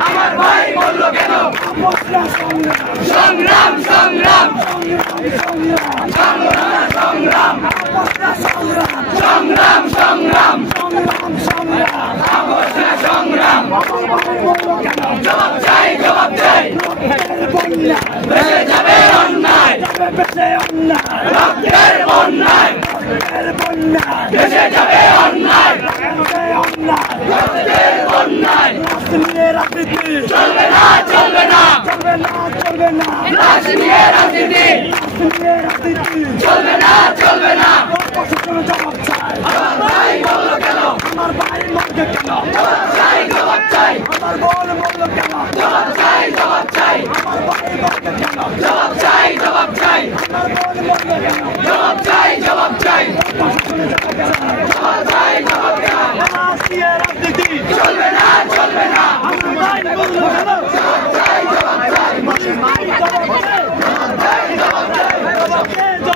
আমার ভাই বললো কেন সংগ্রাম সংগ্রাম সংগ্রাম সংগ্রাম সংগ্রাম সংগ্রাম জবাব চাই জবাব চাই বেঁচে যাবে অন্যায় রক্তের বন্যায় বেঁচে যাবে অন্যায় রক্তের বন্যায় চলবে না চলবে না লাশ নিয়ে রাজনীতি চলবে না চলবে না আমার ভাই বললো কেন আমার ভাই মরবে কেন জবাব চাই জবাব চাই আমার বোন বললো কেন জবাব চাই জবাব চাই আমার ভাই মরবে কেন জবাব চাই জবাব চাই আমার বোন মরবে কেন জবাব চাই জবাব চাই জবাব চাই জবাব চাই লাশ নিয়ে রাজনীতি চলবে না চলবে না আমার ভাই বললো কেন জবাব চাই জবাব চাই জবাব চাই জবাব চাই